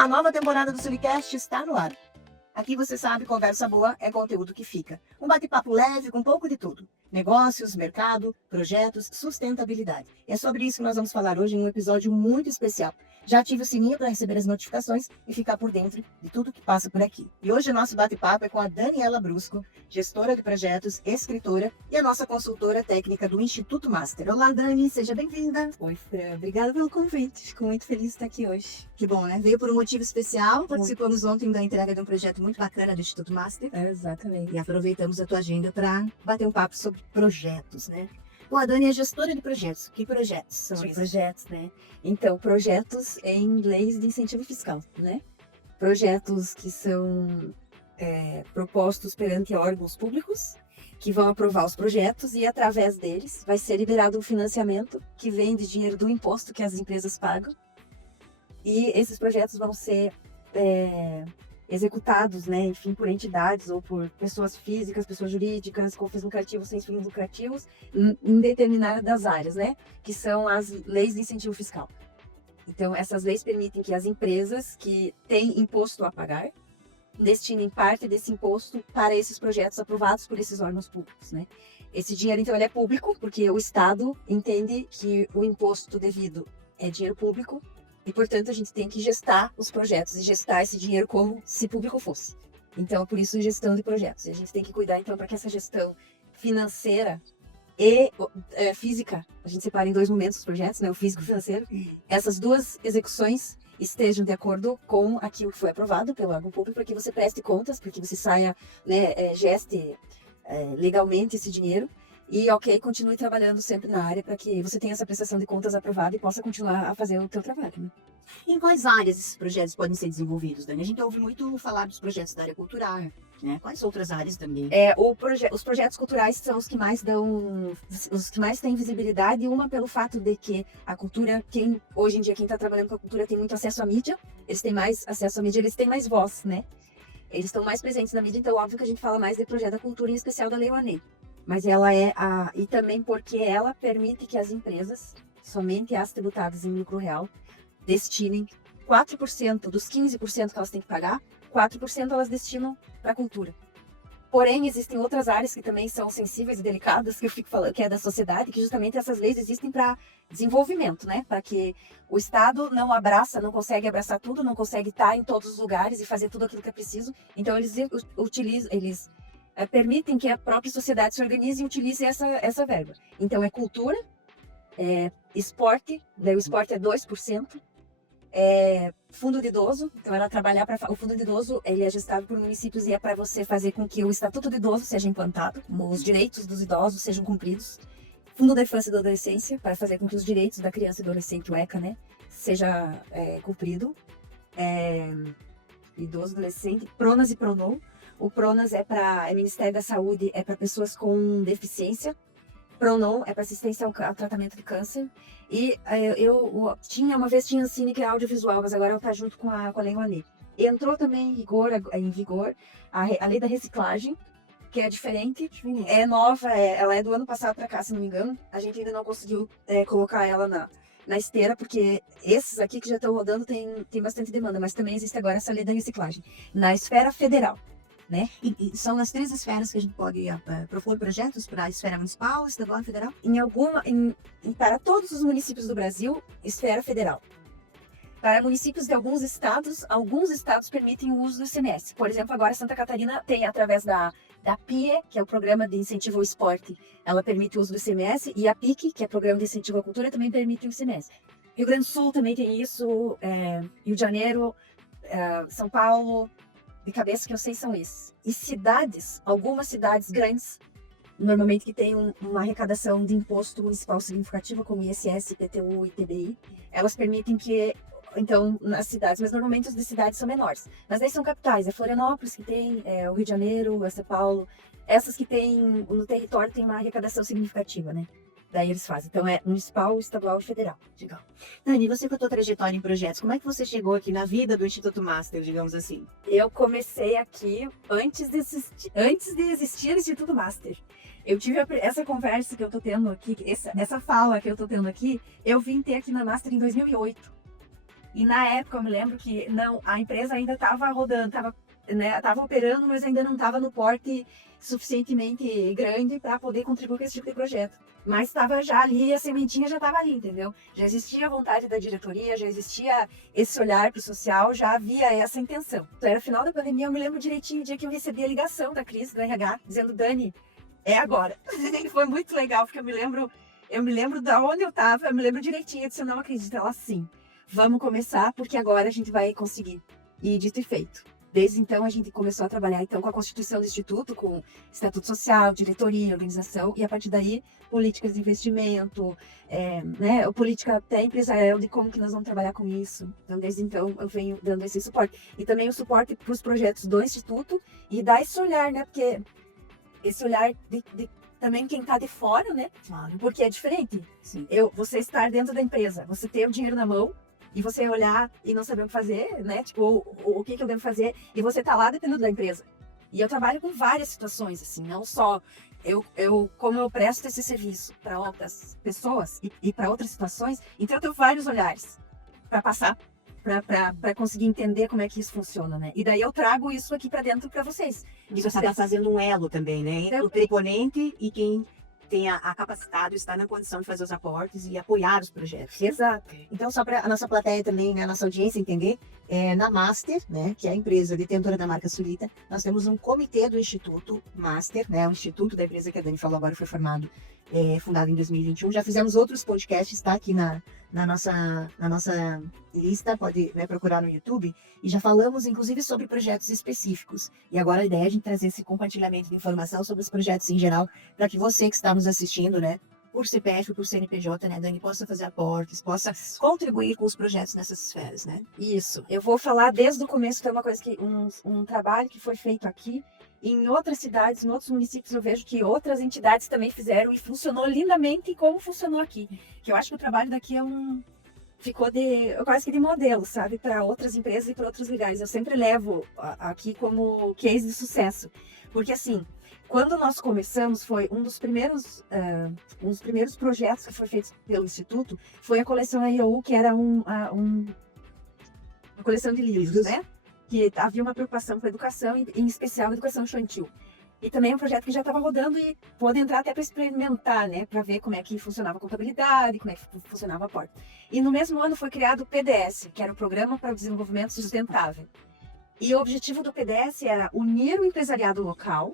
A nova temporada do Sulicast está no ar. Aqui você sabe, conversa boa é conteúdo que fica. Um bate-papo leve com um pouco de tudo. Negócios, mercado, projetos, sustentabilidade. É sobre isso que nós vamos falar hoje em um episódio muito especial. Já ative o sininho para receber as notificações e ficar por dentro de tudo que passa por aqui. E hoje o nosso bate-papo é com a Daniela Brusco, gestora de projetos, escritora e a nossa consultora técnica do Instituto Master. Olá, Dani, seja bem-vinda. Oi, Fran. Obrigada pelo convite. Fico muito feliz de estar aqui hoje. Que bom, né? Veio por um motivo especial. Participamos ontem da entrega de um projeto muito bacana do Instituto Master. Exatamente. E aproveitamos a tua agenda para bater um papo sobre projetos, né? Bom, a Dani é gestora de projetos. Que projetos são esses? Projetos, né? Então, projetos em leis de incentivo fiscal, né? Projetos que são propostos perante órgãos públicos, que vão aprovar os projetos e, através deles, vai ser liberado um financiamento que vem de dinheiro do imposto que as empresas pagam. E esses projetos vão ser executados, né, enfim, por entidades ou por pessoas físicas, pessoas jurídicas, com fins lucrativos, sem fins lucrativos, em determinadas áreas, né, que são as leis de incentivo fiscal. Então, essas leis permitem que as empresas que têm imposto a pagar destinem parte desse imposto para esses projetos aprovados por esses órgãos públicos, né. Esse dinheiro, então, ele é público, porque o Estado entende que o imposto devido é dinheiro público, e, portanto, a gente tem que gestar os projetos e gestar esse dinheiro como se público fosse. Então, por isso, gestão de projetos. E a gente tem que cuidar, então, para que essa gestão financeira e física, a gente separa em dois momentos os projetos, né, o físico e o financeiro, essas duas execuções estejam de acordo com aquilo que foi aprovado pelo órgão público, para que você preste contas, para que você saia, né, geste legalmente esse dinheiro. E, continue trabalhando sempre na área para que você tenha essa prestação de contas aprovada e possa continuar a fazer o teu trabalho, né? Em quais áreas esses projetos podem ser desenvolvidos, Dani? A gente ouve muito falar dos projetos da área cultural, né? Quais outras áreas também? Os projetos culturais são os que mais têm visibilidade, uma pelo fato de que a cultura, hoje em dia quem está trabalhando com a cultura tem muito acesso à mídia, eles têm mais acesso à mídia, eles têm mais voz, né? Eles estão mais presentes na mídia, então óbvio que a gente fala mais de projeto da cultura, em especial da Lei Rouanet. Mas ela e também porque ela permite que as empresas, somente as tributadas em lucro real, destinem 4% dos 15% que elas têm que pagar, 4% elas destinam para a cultura. Porém, existem outras áreas que também são sensíveis e delicadas, que eu fico falando, que é da sociedade, que justamente essas leis existem para desenvolvimento, né? Para que o Estado não consegue abraçar tudo, não consegue estar em todos os lugares e fazer tudo aquilo que é preciso. Então, eles permitem que a própria sociedade se organize e utilize essa verba. Então, é cultura, esporte, daí o esporte é 2%, fundo de idoso, então ela trabalhar o fundo de idoso, ele é gestado por municípios e é para você fazer com que o estatuto do idoso seja implantado, os direitos dos idosos sejam cumpridos. Fundo da infância e da adolescência, para fazer com que os direitos da criança e do adolescente, o ECA, né, seja cumprido. Idoso, adolescente, Pronas e Pronou. O Pronas é Ministério da Saúde, é para pessoas com deficiência. Pronon é para assistência ao tratamento de câncer. E uma vez tinha Ancine, que é audiovisual, mas agora ela está junto com a Lei Rouanet. Entrou também em vigor a lei da reciclagem, que é diferente, é nova, ela é do ano passado para cá, se não me engano. A gente ainda não conseguiu colocar ela na esteira, porque esses aqui que já estão rodando tem bastante demanda, mas também existe agora essa lei da reciclagem, na esfera federal. Né? E são as três esferas que a gente pode propor projetos para a esfera municipal, estadual e federal? Para todos os municípios do Brasil, esfera federal. Para municípios de alguns estados permitem o uso do ICMS. Por exemplo, agora Santa Catarina tem, através da PIE, que é o Programa de Incentivo ao Esporte, ela permite o uso do ICMS, e a PIC, que é o Programa de Incentivo à Cultura, também permite o ICMS. Rio Grande do Sul também tem isso, Rio de Janeiro, São Paulo, de cabeça que eu sei são esses. E algumas cidades grandes, normalmente que têm uma arrecadação de imposto municipal significativa, como ISS, IPTU e ITBI, elas permitem que, então, nas cidades, mas normalmente as de cidades são menores. Mas daí são capitais, é Florianópolis que tem, o Rio de Janeiro, São Paulo, essas que tem, no território tem uma arrecadação significativa, né? Daí eles fazem. Então é municipal, estadual e federal. Legal. Dani, você com a tua trajetória em projetos, como é que você chegou aqui na vida do Instituto Master, digamos assim? Eu comecei aqui antes de existir o Instituto Master. Eu tive essa conversa que eu tô tendo aqui, essa fala que eu tô tendo aqui, eu vim ter aqui na Master em 2008. E na época eu me lembro que não, a empresa ainda estava rodando, estava operando, mas ainda não estava no porte suficientemente grande para poder contribuir com esse tipo de projeto. Mas estava já ali, a sementinha já estava ali, entendeu? Já existia a vontade da diretoria, já existia esse olhar para o social, já havia essa intenção. Então, era final da pandemia, eu me lembro direitinho o dia que eu recebi a ligação da Cris, do RH, dizendo: Dani, é agora. Foi muito legal, porque eu me lembro de onde eu estava, eu me lembro direitinho, eu disse: eu não acredito. Ela: sim, vamos começar, porque agora a gente vai conseguir. E dito e feito. Desde então, a gente começou a trabalhar então com a constituição do Instituto, com estatuto social, diretoria, organização, e a partir daí, políticas de investimento, política até empresarial de como que nós vamos trabalhar com isso. Então, desde então, eu venho dando esse suporte. E também o suporte para os projetos do Instituto e dar esse olhar, né? Porque esse olhar de também quem está de fora, né? Claro. Porque é diferente. Sim. Você estar dentro da empresa, você ter o dinheiro na mão, e você olhar e não saber o que fazer, né? Tipo, o que eu devo fazer, e você tá lá dependendo da empresa. E eu trabalho com várias situações, assim, não só como eu presto esse serviço para outras pessoas e para outras situações, então eu tenho vários olhares para passar, para conseguir entender como é que isso funciona, né? E daí eu trago isso aqui para dentro para vocês. E você está fazendo um elo também, né? Entre o proponente e quem tem a capacidade, está na condição de fazer os aportes e apoiar os projetos. Exato. Então, só para a nossa plateia também, né, a nossa audiência entender, na Master, né, que é a empresa detentora da marca Sulita, nós temos um comitê do Instituto Master, né, o Instituto da empresa que a Dani falou agora foi fundado em 2021. Já fizemos outros podcasts, está aqui na nossa lista, pode, né, procurar no YouTube, e já falamos inclusive sobre projetos específicos. E agora a ideia é a gente trazer esse compartilhamento de informação sobre os projetos em geral, para que você que está nos assistindo, né, por CPF, por CNPJ, né, Dani, possa fazer aportes, possa contribuir com os projetos nessas esferas, né? Isso. Eu vou falar desde o começo, que é uma coisa que um trabalho que foi feito aqui. Em outras cidades, em outros municípios, eu vejo que outras entidades também fizeram e funcionou lindamente como funcionou aqui. Que eu acho que o trabalho daqui ficou quase que de modelo, sabe, para outras empresas e para outros lugares. Eu sempre levo aqui como case de sucesso, porque assim, quando nós começamos, foi um dos primeiros projetos que foi feito pelo Instituto, foi a coleção IOU, que era uma coleção de livros, né? Que havia uma preocupação com a educação, em especial a educação infantil. E também é um projeto que já estava rodando e pôde entrar até para experimentar, né? Para ver como é que funcionava a contabilidade, como é que funcionava a porta. E no mesmo ano foi criado o PDS, que era o Programa para o Desenvolvimento Sustentável. E o objetivo do PDS era unir o empresariado local,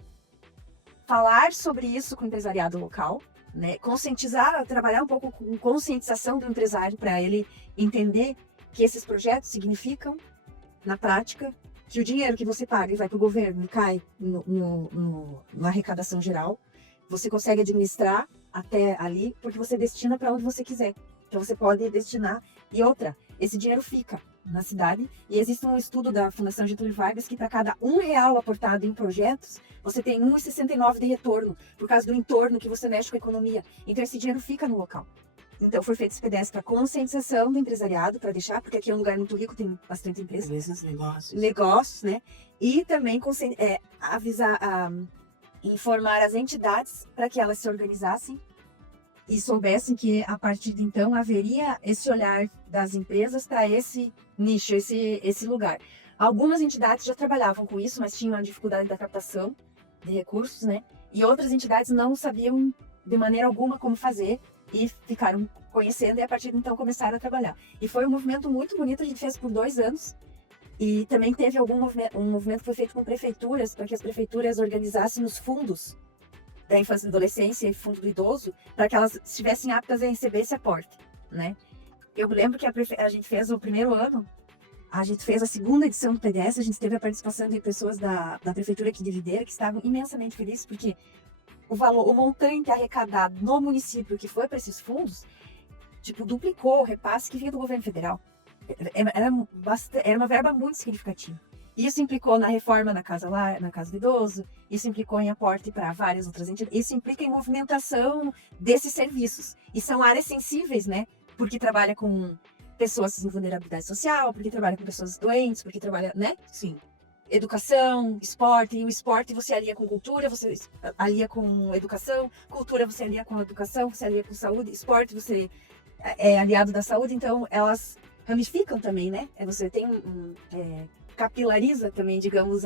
falar sobre isso com o empresariado local, né? Conscientizar, trabalhar um pouco com conscientização do empresário para ele entender que esses projetos significam, na prática, que o dinheiro que você paga e vai para o governo e cai na arrecadação geral, você consegue administrar até ali, porque você destina para onde você quiser. Então você pode destinar. E outra, esse dinheiro fica na cidade. E existe um estudo da Fundação Getúlio Vargas que para cada R$1 aportado em projetos, você tem 1,69 de retorno, por causa do entorno que você mexe com a economia. Então esse dinheiro fica no local. Então foi feito esse PDS para conscientização do empresariado, para deixar, porque aqui é um lugar muito rico, tem bastante empresas. Negócios, né? E também avisar, informar as entidades para que elas se organizassem e soubessem que a partir de então haveria esse olhar das empresas para esse nicho, esse lugar. Algumas entidades já trabalhavam com isso, mas tinham a dificuldade da captação de recursos, né? E outras entidades não sabiam de maneira alguma como fazer e ficaram conhecendo e a partir de então começaram a trabalhar. E foi um movimento muito bonito, a gente fez por 2 anos. E também teve um movimento que foi feito com prefeituras, para que as prefeituras organizassem os fundos da infância e adolescência e fundo do idoso, para que elas estivessem aptas a receber esse aporte, né? Eu lembro que a gente fez o primeiro ano, a gente fez a segunda edição do PDS, a gente teve a participação de pessoas da prefeitura aqui de Videira, que estavam imensamente felizes, porque o montante arrecadado no município que foi para esses fundos, tipo, duplicou o repasse que vinha do governo federal. Era uma verba muito significativa. Isso implicou na reforma na casa do idoso, isso implicou em aporte para várias outras entidades, isso implica em movimentação desses serviços. E são áreas sensíveis, né? Porque trabalha com pessoas em vulnerabilidade social, porque trabalha com pessoas doentes, porque trabalha, né? Sim. Educação, esporte, e o esporte você alia com cultura, você alia com educação, cultura você alia com educação, você alia com saúde, esporte você é aliado da saúde, então elas ramificam também, né? Você tem capilariza também, digamos,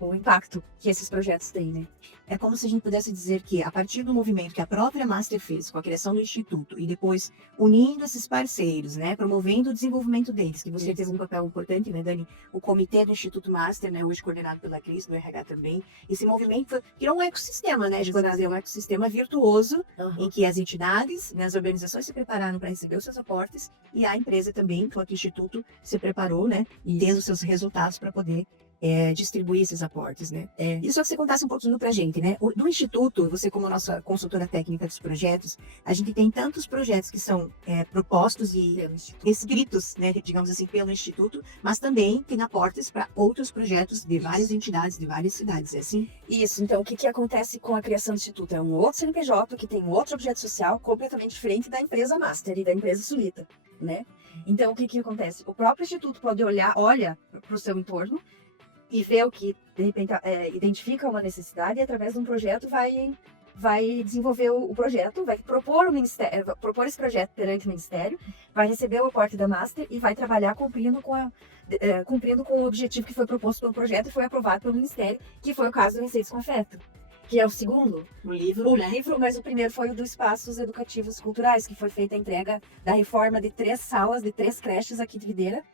o impacto que esses projetos têm, né? É como se a gente pudesse dizer que, a partir do movimento que a própria Master fez com a criação do Instituto e depois unindo esses parceiros, né, promovendo o desenvolvimento deles, que você teve um papel importante, né, Dani? O comitê do Instituto Master, né, hoje coordenado pela Cris, do RH também, esse movimento criou um ecossistema, né, de fazer um ecossistema virtuoso, em que as entidades, né, as organizações se prepararam para receber os seus aportes e a empresa também, enquanto Instituto, se preparou, né, tendo seus resultados para poder distribuir esses aportes, né? E só que você contasse um pouquinho pra gente, né? Do Instituto, você como nossa consultora técnica dos projetos, a gente tem tantos projetos que são propostos e escritos, né, digamos assim, pelo Instituto, mas também tem aportes para outros projetos de várias entidades, de várias cidades, é assim? Isso, então o que acontece com a criação do Instituto? É um outro CNPJ que tem um outro objeto social completamente diferente da empresa Master e da empresa Sulita, né? Então o que acontece? O próprio Instituto pode olha para o seu entorno e ver o que, de repente, identifica uma necessidade e, através de um projeto, vai desenvolver o projeto, vai propor esse projeto perante o Ministério, vai receber o aporte da Master e vai trabalhar cumprindo com o objetivo que foi proposto pelo projeto e foi aprovado pelo Ministério, que foi o caso do Receitas com Afeto, que é o segundo. O livro, mas o primeiro foi o dos espaços educativos culturais, que foi feita a entrega da reforma de 3 salas, de 3 creches aqui de Videira.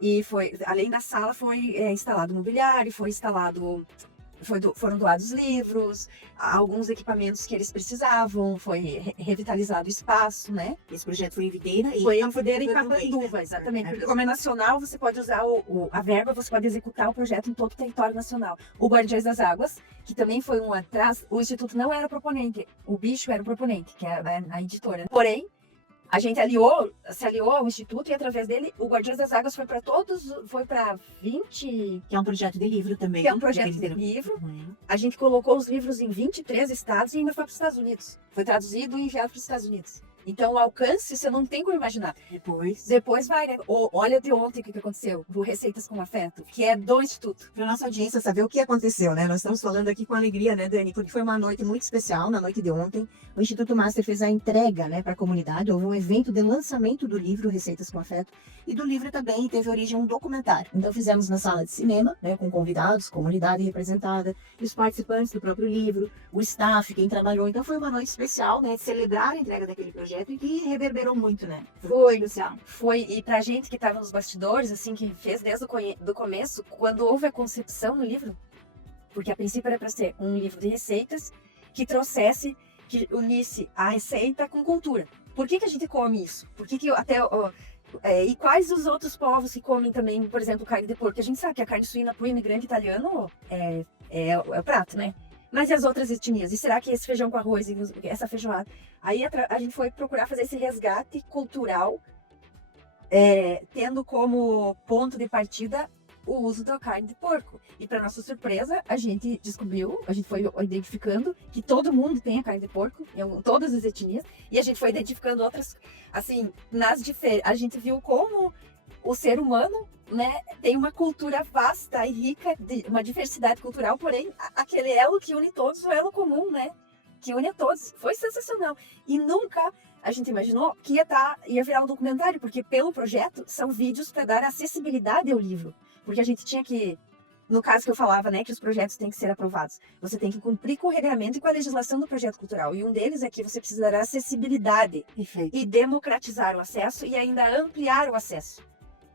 E além da sala, foi instalado mobiliário, foram doados livros, alguns equipamentos que eles precisavam, foi revitalizado o espaço, né? Esse projeto foi em Videira e foi em Videira e Capanduva, exatamente. Porque como é nacional, você pode usar a verba, você pode executar o projeto em todo o território nacional. O Guardiões das Águas, que também foi um atrás, o Instituto não era proponente, o Bicho era o proponente, que é a editora. Porém, a gente se aliou ao Instituto e, através dele, o Guardiões das Águas foi para 20... Que é um projeto de livro também. Que é um projeto de livro. A gente colocou os livros em 23 estados e ainda foi para os Estados Unidos. Foi traduzido e enviado para os Estados Unidos. Então, o alcance, você não tem como imaginar. Depois vai, né? Olha de ontem o que aconteceu, do Receitas com Afeto, que é do Instituto. Para nossa audiência saber o que aconteceu, né? Nós estamos falando aqui com alegria, né, Dani? Porque foi uma noite muito especial, na noite de ontem. O Instituto Master fez a entrega, né, para a comunidade. Houve um evento de lançamento do livro Receitas com Afeto. E do livro também teve origem um documentário. Então, fizemos na sala de cinema, né, com convidados, comunidade representada, e os participantes do próprio livro, o staff, quem trabalhou. Então, foi uma noite especial, né, de celebrar a entrega daquele projeto e que reverberou muito, né? Foi, e pra gente que estava nos bastidores, assim, que fez desde o começo, quando houve a concepção no livro, porque a princípio era para ser um livro de receitas que unisse a receita com cultura. Por que a gente come isso? E quais os outros povos que comem também, por exemplo, carne de porco? Porque a gente sabe que a carne suína para o imigrante italiano é o prato, né? Mas e as outras etnias? E será que esse feijão com arroz, essa feijoada? Aí a gente foi procurar fazer esse resgate cultural, tendo como ponto de partida o uso da carne de porco. E para nossa surpresa, a gente foi identificando que todo mundo tem a carne de porco, em todas as etnias, e a gente foi identificando outras, assim, a gente viu como o ser humano, né, tem uma cultura vasta e rica, uma diversidade cultural, porém, aquele elo que une todos, o elo comum, né, que une a todos, foi sensacional. E nunca a gente imaginou que ia virar um documentário, porque pelo projeto são vídeos para dar acessibilidade ao livro. Porque a gente tinha que, no caso que eu falava, né, que os projetos têm que ser aprovados, você tem que cumprir com o regramento e com a legislação do projeto cultural. E um deles é que você precisa dar acessibilidade e democratizar o acesso e ainda ampliar o acesso.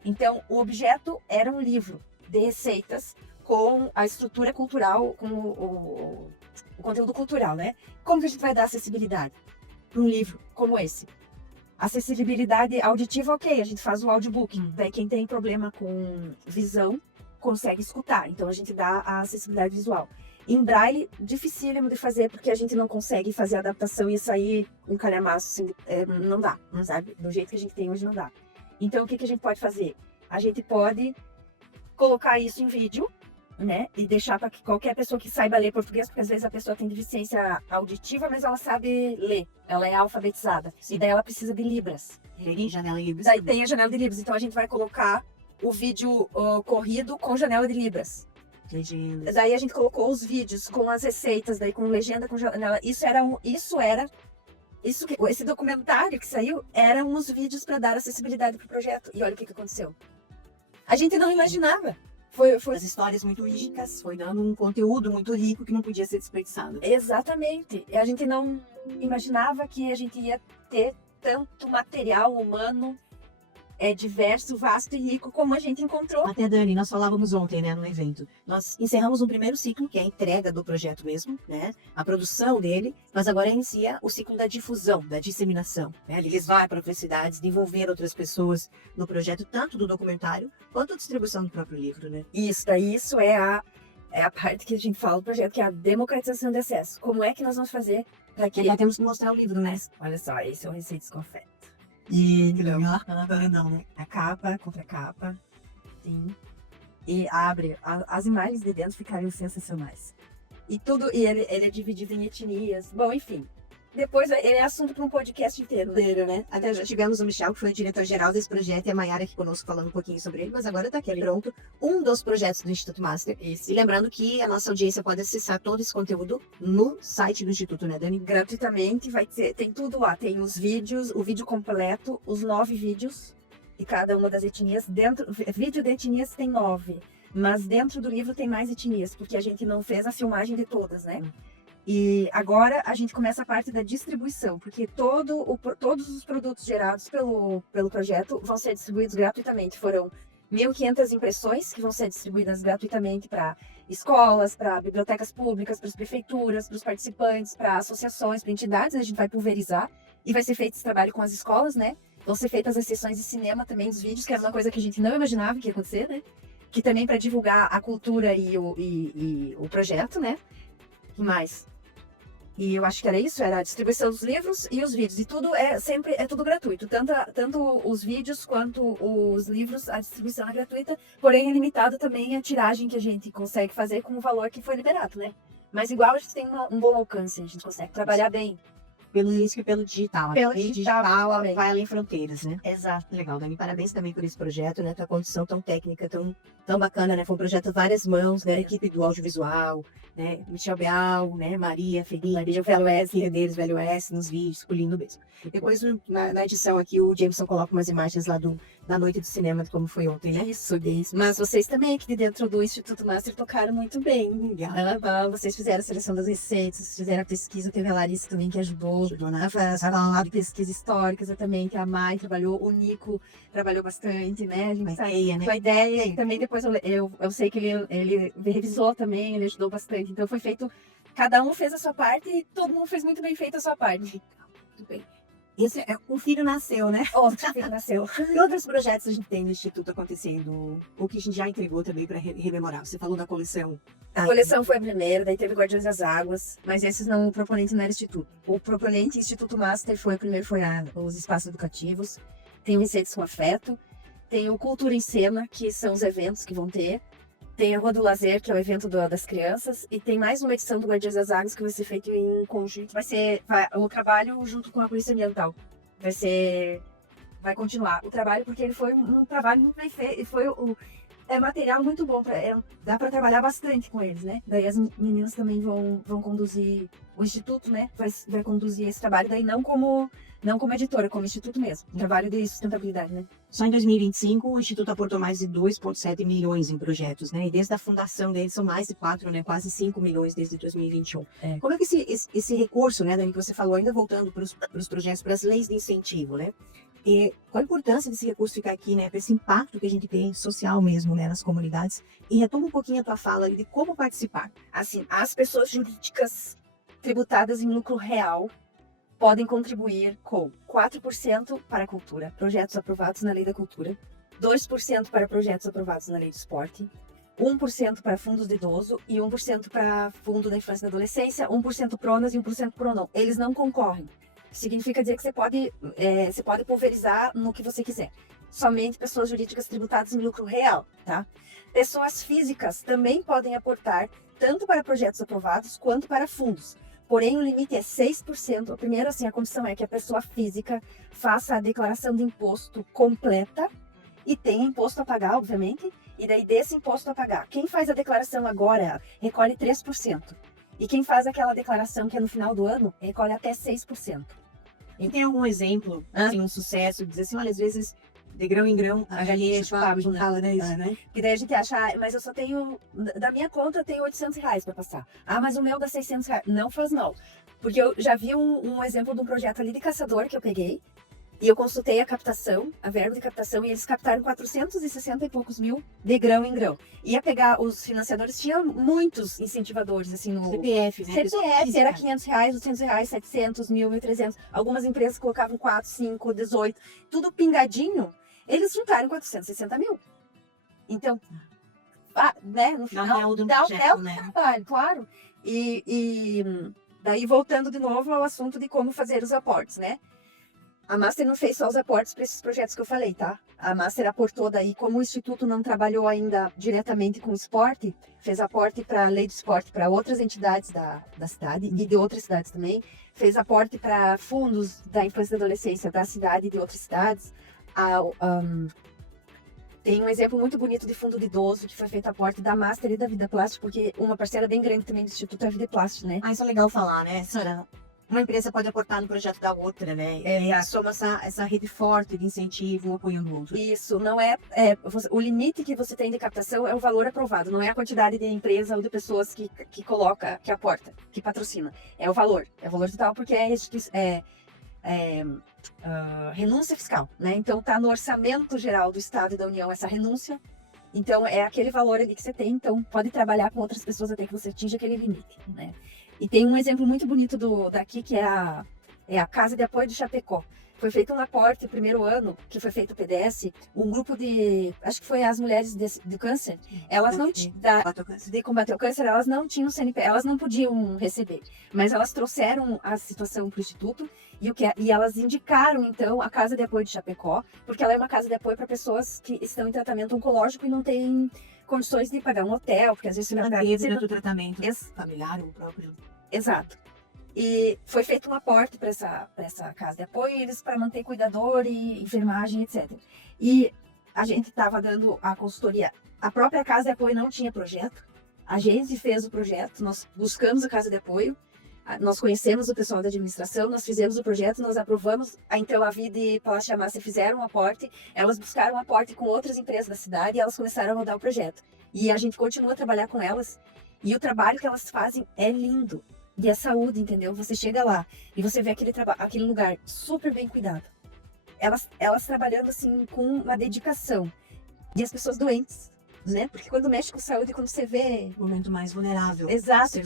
Então, o objeto era um livro de receitas com a estrutura cultural, com o conteúdo cultural, né? Como que a gente vai dar acessibilidade para um livro como esse? Acessibilidade auditiva, ok, a gente faz o audiobook. Daí quem tem problema com visão consegue escutar. Então, a gente dá a acessibilidade visual. Em braille, dificílimo de fazer, porque a gente não consegue fazer a adaptação e sair um calhamaço, assim, não dá, sabe? Do jeito que a gente tem hoje, não dá. Então, o que a gente pode fazer? A gente pode colocar isso em vídeo, né? E deixar para que qualquer pessoa que saiba ler português, porque às vezes a pessoa tem deficiência auditiva, mas ela sabe ler, ela é alfabetizada. Sim. E daí ela precisa de Libras. Tem janela de Libras. Daí tem a janela de Libras. Então a gente vai colocar o vídeo corrido com janela de Libras. Legendas. Daí a gente colocou os vídeos com as receitas, daí com legenda, com janela. Isso era Esse documentário que saiu eram os vídeos para dar acessibilidade para o projeto. E olha o que aconteceu. A gente não imaginava. Foi As histórias muito ricas, foi dando um conteúdo muito rico que não podia ser desperdiçado. exatamente. A gente não imaginava que a gente ia ter tanto material humano diverso, vasto e rico como a gente encontrou. Até, Dani, nós falávamos ontem, né, no evento. Nós encerramos um primeiro ciclo, que é a entrega do projeto mesmo, né, a produção dele, mas agora inicia o ciclo da difusão, da disseminação, né, ele levar para outras cidades, de envolver outras pessoas no projeto, tanto do documentário quanto a distribuição do próprio livro, né. Isso é a parte que a gente fala do projeto, que é a democratização de acesso. Como é que nós vamos fazer para que... Já temos que mostrar o livro, né. Olha só, esse é o Receitas com Afeto. E não, né. A capa, contra a capa, sim. E abre, as imagens de dentro ficaram sensacionais. E ele é dividido em etnias. Bom, enfim. Depois ele é assunto para um podcast inteiro, Né? Até já tivemos o Michel, que foi o diretor-geral desse projeto, e a Mayara aqui conosco falando um pouquinho sobre ele, mas agora está aqui pronto um dos projetos do Instituto Master. Isso. E lembrando que a nossa audiência pode acessar todo esse conteúdo no site do Instituto, né, Dani? Gratuitamente, tem tudo lá. Tem os vídeos, o vídeo completo, os 9 vídeos de cada uma das etnias. Vídeo de etnias tem 9, mas dentro do livro tem mais etnias, porque a gente não fez a filmagem de todas, né? E agora a gente começa a parte da distribuição, porque todos os produtos gerados pelo projeto vão ser distribuídos gratuitamente. Foram 1.500 impressões que vão ser distribuídas gratuitamente para escolas, para bibliotecas públicas, para as prefeituras, para os participantes, para associações, para entidades. A gente vai pulverizar e vai ser feito esse trabalho com as escolas, né? Vão ser feitas as sessões de cinema também dos vídeos, que era uma coisa que a gente não imaginava que ia acontecer, né? Que também para divulgar a cultura e o projeto, né? O que mais? E eu acho que era isso, era a distribuição dos livros e os vídeos. E tudo sempre tudo gratuito. Tanto os vídeos quanto os livros, a distribuição é gratuita, porém é limitado também a tiragem que a gente consegue fazer com o valor que foi liberado, né? Mas igual a gente tem um bom alcance, a gente consegue trabalhar bem. Pelo risco e pelo digital. Pelo E digital, vai além fronteiras, né? Exato. Legal, Dani. Parabéns também por esse projeto, né? Tua condição tão técnica, tão bacana, né? Foi um projeto a várias mãos, né? Equipe do audiovisual, né? Michel Beal, né? Maria, Felipe, Velho S, filha deles, Velho S, nos vídeos, ficou lindo mesmo. Depois, na edição aqui, o Jameson coloca umas imagens lá da noite do cinema, como foi ontem, né? Isso. Mas vocês também, aqui de dentro do Instituto Master, tocaram muito bem. Vocês fizeram a seleção das receitas, fizeram a pesquisa, teve a Larissa também que ajudou na de pesquisa histórica, exatamente, que a Mai trabalhou, o Nico trabalhou bastante, né? A gente né? Com a ideia, e também depois eu sei que ele revisou também, ele ajudou bastante. Então foi feito, cada um fez a sua parte e todo mundo fez muito bem feito a sua parte. Muito bem. O filho nasceu, né? Outro filho nasceu. E outros projetos a gente tem no Instituto acontecendo, o que a gente já entregou também para rememorar. Você falou da coleção. A coleção foi a primeira, daí teve Guardiões das Águas, mas esses não, o proponente não era Instituto. O proponente Instituto Master foi os espaços educativos, tem o Receitas com Afeto, tem o Cultura em Cena, que são os eventos que vão ter, tem a Rua do Lazer, que é o evento das crianças, e tem mais uma edição do Guardiões das Águas que vai ser feito em conjunto. Vai ser o trabalho junto com a Polícia Ambiental. Vai continuar o trabalho, porque ele foi um trabalho muito bem feito, material muito bom, dá para trabalhar bastante com eles, né? Daí as meninas também vão conduzir o Instituto, né? Vai conduzir esse trabalho, daí não como editora, como Instituto mesmo. Trabalho de sustentabilidade, né? Só em 2025 o Instituto aportou mais de 2,7 milhões em projetos, né? E desde a fundação dele são mais de 4, né? Quase 5 milhões desde 2021. Como é que esse recurso, né, Dani, que você falou, ainda voltando para os projetos, para as leis de incentivo, né? E qual a importância desse recurso ficar aqui, né? Para esse impacto que a gente tem social mesmo, né? Nas comunidades. E retoma um pouquinho a tua fala de como participar. Assim, as pessoas jurídicas tributadas em lucro real podem contribuir com 4% para a cultura, projetos aprovados na Lei da Cultura, 2% para projetos aprovados na Lei do Esporte, 1% para fundos de idoso e 1% para fundo da infância e da adolescência, 1% PRONAS e 1% PRONAM. Eles não concorrem. Significa dizer que você pode pulverizar no que você quiser. Somente pessoas jurídicas tributadas em lucro real, tá? Pessoas físicas também podem aportar tanto para projetos aprovados quanto para fundos. Porém, o limite é 6%. Primeiro, assim, a condição é que a pessoa física faça a declaração de imposto completa e tem imposto a pagar, obviamente. E daí, desse imposto a pagar, quem faz a declaração agora recolhe 3%. E quem faz aquela declaração que é no final do ano, recolhe até 6%. E tem algum exemplo, assim, um sucesso, dizer assim, olha, às vezes, de grão em grão, a galinha fala, né? Isso. né? Que daí a gente acha, mas eu só tenho, da minha conta eu tenho R$ 800 para passar. Mas o meu dá R$ 600. Não faz não. Porque eu já vi um exemplo de um projeto ali de caçador que eu peguei, e eu consultei a captação, a verba de captação, e eles captaram 460 e poucos mil de grão em grão. Ia pegar os financiadores, tinha muitos incentivadores, assim, no CPF, né? CPF, era R$ 500, R$ 800, 700, 1.000, 1.300. Algumas empresas colocavam 4, 5, 18, tudo pingadinho. Eles juntaram 460 mil. Então, né, no final, real do dá projeto, o né? trabalho, claro. E daí, voltando de novo ao assunto de como fazer os aportes, né? A Master não fez só os aportes para esses projetos que eu falei, tá? A Master aportou daí, como o Instituto não trabalhou ainda diretamente com o esporte, fez aporte para a Lei do Esporte para outras entidades da cidade e de outras cidades também, fez aporte para fundos da infância e da adolescência da cidade e de outras cidades. Tem um exemplo muito bonito de fundo de idoso, que foi feito aporte da Master e da Vida Plástica, porque uma parcela bem grande também do Instituto é a Vida Plástica, né? Isso é legal falar, né, Sara? Uma empresa pode aportar no projeto da outra, né? E soma essa rede forte de incentivo, um apoiando o outro. Isso, não o limite que você tem de captação é o valor aprovado, não é a quantidade de empresa ou de pessoas que coloca, que aporta, que patrocina. É o valor total, porque renúncia fiscal, né? Então tá no orçamento geral do Estado e da União essa renúncia. Então é aquele valor ali que você tem, então pode trabalhar com outras pessoas até que você atinja aquele limite, né? E tem um exemplo muito bonito daqui, que é a Casa de Apoio de Chapecó. Foi feito um aporte, o primeiro ano, que foi feito o PDS, um grupo acho que foi as mulheres de câncer, elas não de combater o câncer, elas não tinham CNP, elas não podiam receber, mas elas trouxeram a situação para o Instituto e elas indicaram, então, a Casa de Apoio de Chapecó, porque ela é uma casa de apoio para pessoas que estão em tratamento oncológico e não têm condições de pagar um hotel, porque às vezes você do tratamento familiar, o próprio. Exato. E foi feito um aporte para essa casa de apoio, eles para manter cuidador e enfermagem, etc. E a gente estava dando a consultoria. A própria casa de apoio não tinha projeto. A gente fez o projeto, nós buscamos a casa de apoio, nós conhecemos o pessoal da administração, nós fizemos o projeto, nós aprovamos. Então a Vida e Palácio Massa fizeram um aporte, elas buscaram um aporte com outras empresas da cidade e elas começaram a rodar o projeto. E a gente continua a trabalhar com elas. E o trabalho que elas fazem é lindo. E é saúde, entendeu? Você chega lá e você vê aquele lugar super bem cuidado. Elas trabalhando assim com uma dedicação. E as pessoas doentes, né? Porque quando mexe com saúde, quando você vê... Momento mais vulnerável. Exato.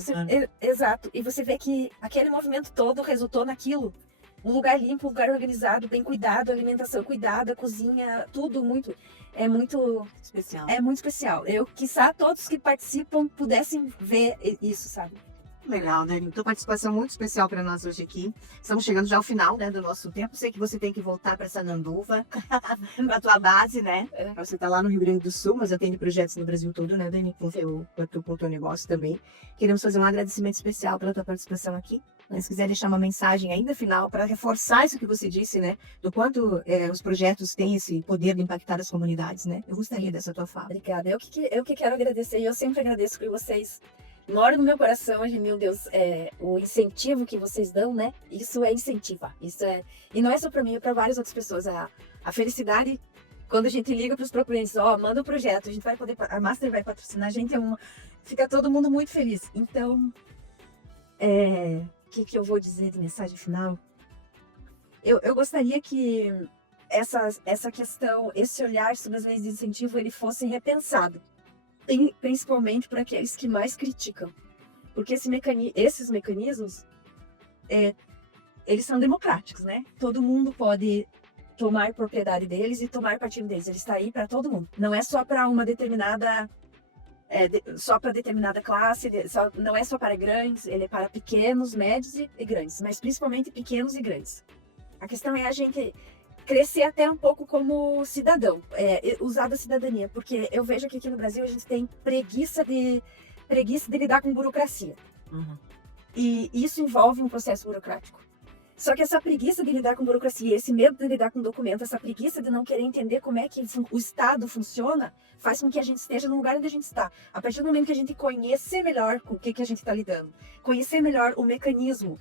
Exato. E você vê que aquele movimento todo resultou naquilo. Um lugar limpo, um lugar organizado, bem cuidado, alimentação cuidada, cozinha, tudo muito... É muito especial. É muito especial. Eu, quiçá, todos que participam pudessem ver isso, sabe? Legal, Dani. Tua participação muito especial para nós hoje aqui. Estamos chegando já ao final, né, do nosso tempo. Sei que você tem que voltar para Sananduva, para tua base, né? Você está lá no Rio Grande do Sul, mas atende projetos no Brasil todo, né, Dani? Com o teu negócio também. Queremos fazer um agradecimento especial pela tua participação aqui. Se quiser deixar uma mensagem ainda final para reforçar isso que você disse, né? Do quanto os projetos têm esse poder de impactar as comunidades, né? Eu gostaria dessa tua fala. Obrigada. Eu que quero agradecer, e eu sempre agradeço por vocês. Mora no meu coração, meu Deus, o incentivo que vocês dão, né? Isso é incentivar. E não é só para mim, é para várias outras pessoas. A felicidade, quando a gente liga para os proponentes, manda o projeto, a gente vai poder, a Master vai patrocinar a gente, fica todo mundo muito feliz. Então, o que eu vou dizer de mensagem final? Eu gostaria que essa questão, esse olhar sobre as leis de incentivo, ele fosse repensado. Principalmente para aqueles que mais criticam. Porque esses mecanismos, eles são democráticos, né? Todo mundo pode tomar propriedade deles e tomar partido deles. Ele está aí para todo mundo. Não é só para uma determinada... só para determinada classe, não é só para grandes, ele é para pequenos, médios e grandes, mas principalmente pequenos e grandes. A questão é a gente crescer até um pouco como cidadão, usar da cidadania, porque eu vejo que aqui no Brasil a gente tem preguiça de lidar com burocracia. Uhum. E isso envolve um processo burocrático. Só que essa preguiça de lidar com burocracia, esse medo de lidar com documento, essa preguiça de não querer entender como é que o Estado funciona, faz com que a gente esteja no lugar onde a gente está. A partir do momento que a gente conhecer melhor com o que a gente está lidando, conhecer melhor o mecanismo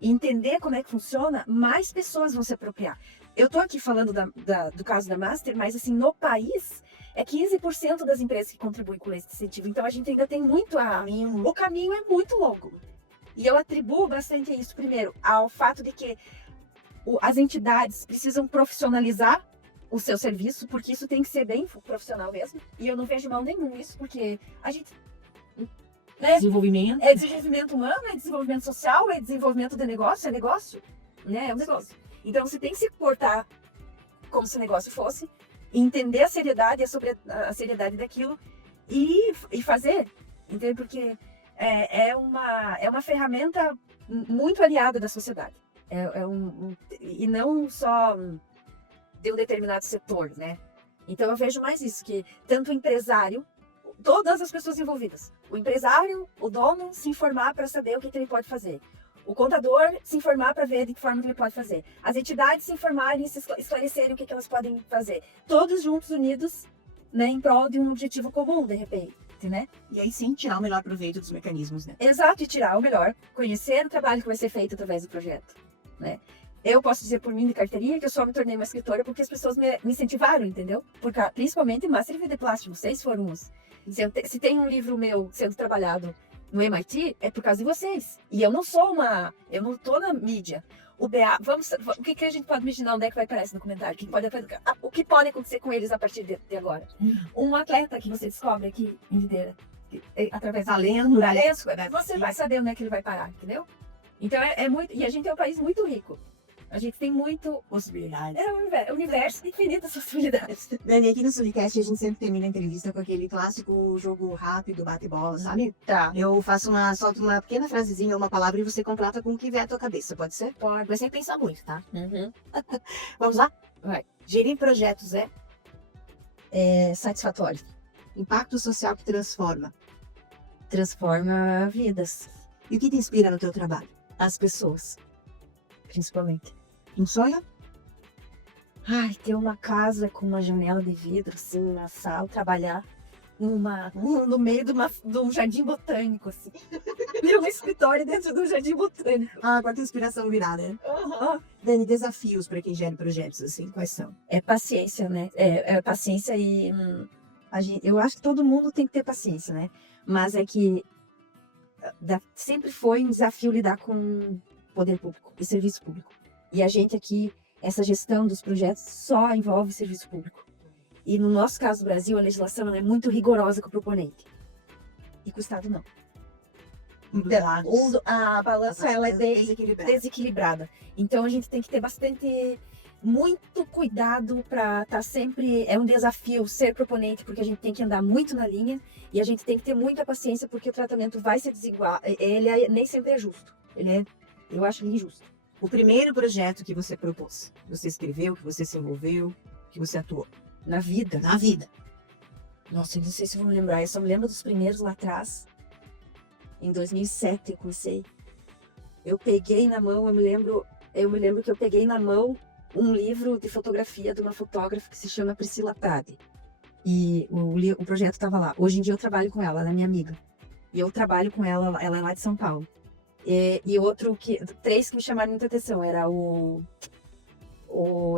e entender como é que funciona, mais pessoas vão se apropriar. Eu tô aqui falando do caso da Master, mas assim, no país, é 15% das empresas que contribuem com esse incentivo. Então a gente ainda tem muito o caminho é muito longo. E eu atribuo bastante isso, primeiro, ao fato de que as entidades precisam profissionalizar o seu serviço, porque isso tem que ser bem profissional mesmo. E eu não vejo mal nenhum nisso, porque a gente... Desenvolvimento. É desenvolvimento humano, é desenvolvimento social, é desenvolvimento de negócio, né? É um negócio. Então você tem que se portar como se o negócio fosse, entender a seriedade, a seriedade daquilo e fazer, entende? Porque é uma ferramenta muito aliada da sociedade. E não só de um determinado setor, né? Então eu vejo mais isso, que tanto o empresário, todas as pessoas envolvidas, o empresário, o dono, se informar para saber o que ele pode fazer. O contador se informar para ver de que forma que ele pode fazer. As entidades se informarem e se esclarecerem o que elas podem fazer. Todos juntos, unidos, né, em prol de um objetivo comum, de repente, né? E aí sim, tirar o melhor proveito dos mecanismos, né? Exato, e tirar o melhor. Conhecer o trabalho que vai ser feito através do projeto, né? Eu posso dizer por mim de carteirinha que eu só me tornei uma escritora porque as pessoas me incentivaram, entendeu? Porque, principalmente Master de Plástico, vocês foram uns. Se tem um livro meu sendo trabalhado no MIT, é por causa de vocês. E eu não tô na mídia. O BA, o que a gente pode imaginar onde é que vai parar esse documentário? O que pode acontecer com eles a partir de agora? Um atleta que você descobre aqui em Videira, através da lenda, você vai saber onde é que ele vai parar, entendeu? Então é muito. E a gente é um país muito rico. A gente tem muito Possibilidades. É um universo de infinitas possibilidades. Dani, aqui no Sulicast a gente sempre termina a entrevista com aquele clássico jogo rápido, bate-bola, sabe? Tá. Eu solto uma pequena frasezinha, uma palavra e você completa com o que vier à tua cabeça, pode ser? Pode. Mas sem pensar muito, tá? Uhum. Vamos lá? Vai. Gerir projetos É satisfatório. impacto social que transforma. Transforma vidas. E o que te inspira no teu trabalho? As pessoas. Principalmente. Um sonho? Ai, ter uma casa com uma janela de vidro, assim, uma sala, trabalhar no meio de um jardim botânico, assim. E um escritório dentro de um jardim botânico. Ah, agora tem inspiração virada, né? Uhum. Dani, desafios para quem gera projetos assim, quais são? É paciência, né? É paciência e... eu acho que todo mundo tem que ter paciência, né? Mas é que sempre foi um desafio lidar com poder público e serviço público. E a gente aqui, essa gestão dos projetos só envolve serviço público. E no nosso caso do Brasil, a legislação é muito rigorosa com o proponente. E com o Estado não. A balança ela é desequilibrada. Então a gente tem que ter muito cuidado para estar sempre... É um desafio ser proponente, porque a gente tem que andar muito na linha e a gente tem que ter muita paciência, porque o tratamento vai ser desigual. Nem sempre é justo. Eu acho ele injusto. O primeiro projeto que você propôs, que você escreveu, que você se envolveu, que você atuou? Na vida. Na vida. Nossa, eu não sei se eu vou me lembrar. Eu só me lembro dos primeiros lá atrás. Em 2007 eu comecei. Eu peguei na mão, eu me lembro que eu peguei na mão um livro de fotografia de uma fotógrafa que se chama Priscila Tade. E o projeto estava lá. Hoje em dia eu trabalho com ela é minha amiga. E eu trabalho com ela é lá de São Paulo. E três que me chamaram muita atenção. Era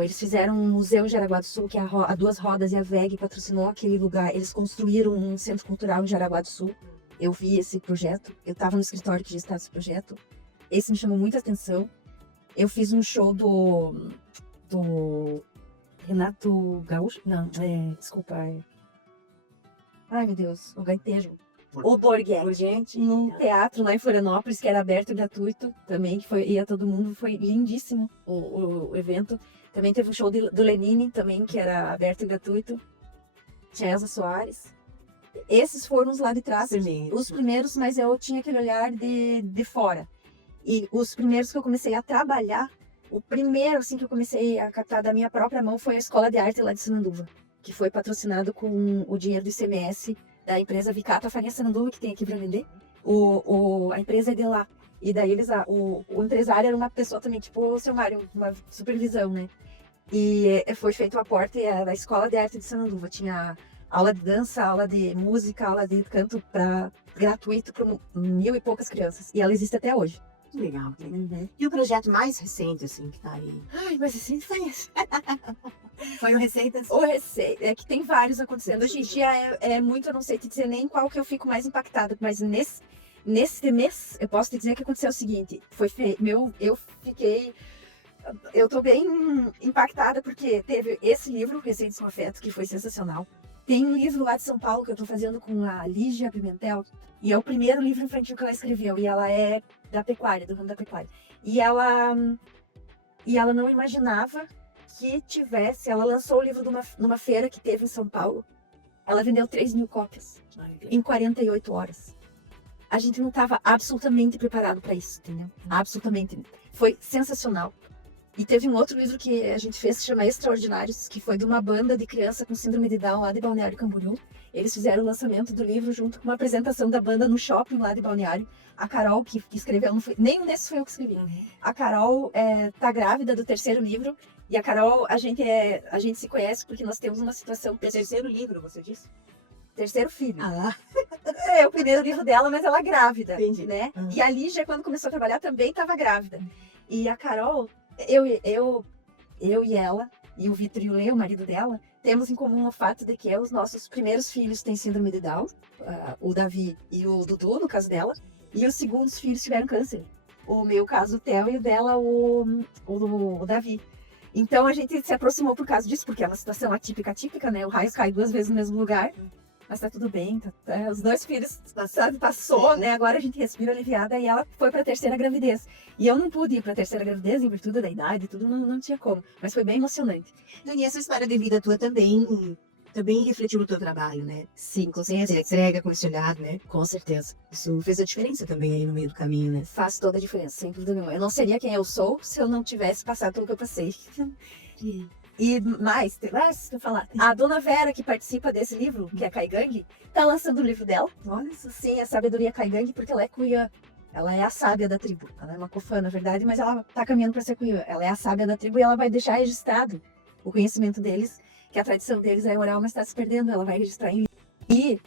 eles fizeram um museu em Jaraguá do Sul, que a Duas Rodas e a VEG patrocinou aquele lugar. Eles construíram um centro cultural em Jaraguá do Sul. Eu vi esse projeto. Eu estava no escritório que gestava esse projeto. Esse me chamou muita atenção. Eu fiz um show do Renato Gaúcho. Não, desculpa. Ai, meu Deus, o gaitejo. O Borghetti, num teatro lá em Florianópolis, que era aberto e gratuito também, que ia todo mundo, foi lindíssimo o evento. Também teve um show do Lenine também, que era aberto e gratuito. Tinha Elza Soares. Esses foram os lá de trás, os primeiros, mas eu tinha aquele olhar de fora. E os primeiros que eu comecei a trabalhar, o primeiro assim que eu comecei a captar da minha própria mão foi a Escola de Arte lá de Sananduva, que foi patrocinado com o dinheiro do ICMS da empresa Vicata Faria Sananduva, que tem aqui para vender. A empresa é de lá. E daí o empresário era uma pessoa também, tipo o seu Mário, uma supervisão, né? E foi feito o aporte da Escola de Arte de Sananduva. Tinha aula de dança, aula de música, aula de canto gratuito para 1.000 e poucas crianças. E ela existe até hoje. Que legal, que legal. E o projeto mais recente, assim, que tá aí? Ai, mas assim foi esse. Foi o Receitas? O receio é que tem vários acontecendo. Hoje em dia é muito, eu não sei te dizer nem qual que eu fico mais impactada, mas nesse mês eu posso te dizer que aconteceu o seguinte, eu tô bem impactada porque teve esse livro, Receitas com Afeto, que foi sensacional. Tem um livro lá de São Paulo que eu tô fazendo com a Lígia Pimentel, e é o primeiro livro infantil que ela escreveu, e ela é da pecuária, do ramo da pecuária. E ela não imaginava que ela lançou o livro numa feira que teve em São Paulo. Ela vendeu 3.000 cópias em 48 horas. A gente não estava absolutamente preparado para isso, entendeu? Absolutamente. Foi sensacional. E teve um outro livro que a gente fez, que se chama Extraordinários, que foi de uma banda de criança com síndrome de Down lá de Balneário Camboriú. Eles fizeram o lançamento do livro junto com uma apresentação da banda no shopping lá de Balneário. A Carol, que escreveu, nenhum desses foi eu que escrevi. A Carol tá grávida do 3º livro. E a Carol, a gente se conhece porque nós temos uma situação... O 3º livro, você disse? 3º filho. Ah, É o primeiro livro dela, mas ela é grávida, entendi. né? E a Lígia, quando começou a trabalhar, também estava grávida. E a Carol, eu e ela, e o Vitor e o Leo, o marido dela, temos em comum o fato de que os nossos primeiros filhos têm síndrome de Down, o Davi e o Dudu, no caso dela, e os segundos filhos tiveram câncer. O meu caso, o Theo, e o dela, o Davi. Então a gente se aproximou por causa disso, porque é uma situação atípica, né? O raio cai 2 vezes no mesmo lugar, mas tá tudo bem. Os 2 filhos passou, né? Agora a gente respira aliviada e ela foi pra 3ª gravidez. E eu não pude ir pra 3ª gravidez em virtude da idade e tudo, não tinha como. Mas foi bem emocionante. E essa história de vida tua também refletiu no teu trabalho, né? Sim, com Tem essa certeza. entrega com esse olhar, né? Com certeza. Isso fez a diferença também aí no meio do caminho, né? Faz toda a diferença, sem dúvida nenhuma. Eu não seria quem eu sou se eu não tivesse passado pelo que eu passei. E mais, tem mais pra falar. A dona Vera, que participa desse livro, que é a Caigangue, tá lançando o livro dela. Olha isso, sim, a Sabedoria Caigangue, porque ela é cuiã. Ela é a sábia da tribo. Ela é uma cofã, na verdade, mas ela tá caminhando para ser cuiã. Ela é a sábia da tribo e ela vai deixar registrado o conhecimento deles, que a tradição deles é oral, mas está se perdendo. Ela vai registrar em livro. E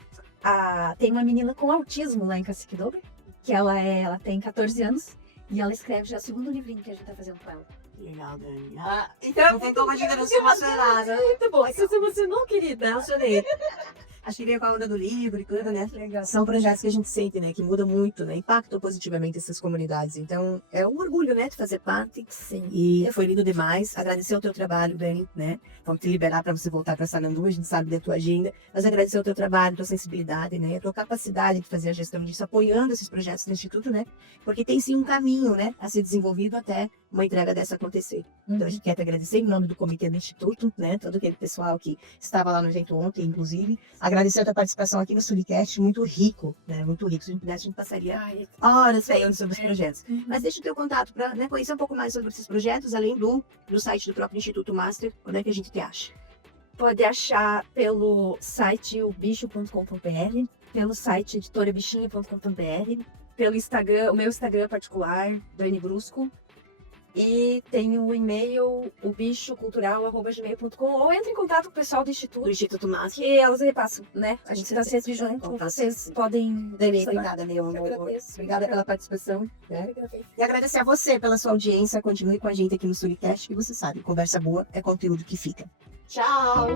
tem uma menina com autismo lá em Cacique Dobre, que ela tem 14 anos, e ela escreve já o 2º livrinho que a gente tá fazendo com ela. Legal, Dani. Então, Não tem como a gente não se emocionar, né? muito bom. Você se emocionou, querida? Emocionei. Acho que veio com a onda do livro e tudo, né? Legal. São projetos que a gente sente, né? Que mudam muito, né? Impactam positivamente essas comunidades. Então, é um orgulho, né? De fazer parte. Sim. E foi lindo demais. Agradecer o teu trabalho, Dani, né? Vamos te liberar para você voltar para Sanandu. A gente sabe da tua agenda. Mas agradecer o teu trabalho, tua sensibilidade, né? A tua capacidade de fazer a gestão disso, apoiando esses projetos do Instituto, né? Porque tem sim um caminho, né? A ser desenvolvido até uma entrega dessa acontecer. Então, a gente quer te agradecer em nome do comitê do Instituto, né? Todo aquele pessoal que estava lá no evento ontem, inclusive. Agradecer a tua participação aqui no Suricast, muito rico, né? Muito rico. Se a gente pudesse, a gente passaria horas falando sobre os projetos. Mas deixa o teu contato para, né, conhecer um pouco mais sobre esses projetos, além do site do próprio Instituto Master. Onde é que a gente te acha? Pode achar pelo site obicho.com.br, pelo site editorabichinha.com.br, pelo Instagram, o meu Instagram particular, Dani Brusco. E tem o e-mail, obichocultural@gmail.com, ou entre em contato com o pessoal do Instituto Master. que elas repassam, né? A gente está sempre junto, vocês podem... Dani, obrigada, meu amor. agradeço. Obrigada pela participação. Né? E agradecer a você pela sua audiência. Continue com a gente aqui no Suricast, que você sabe, conversa boa é conteúdo que fica. Tchau!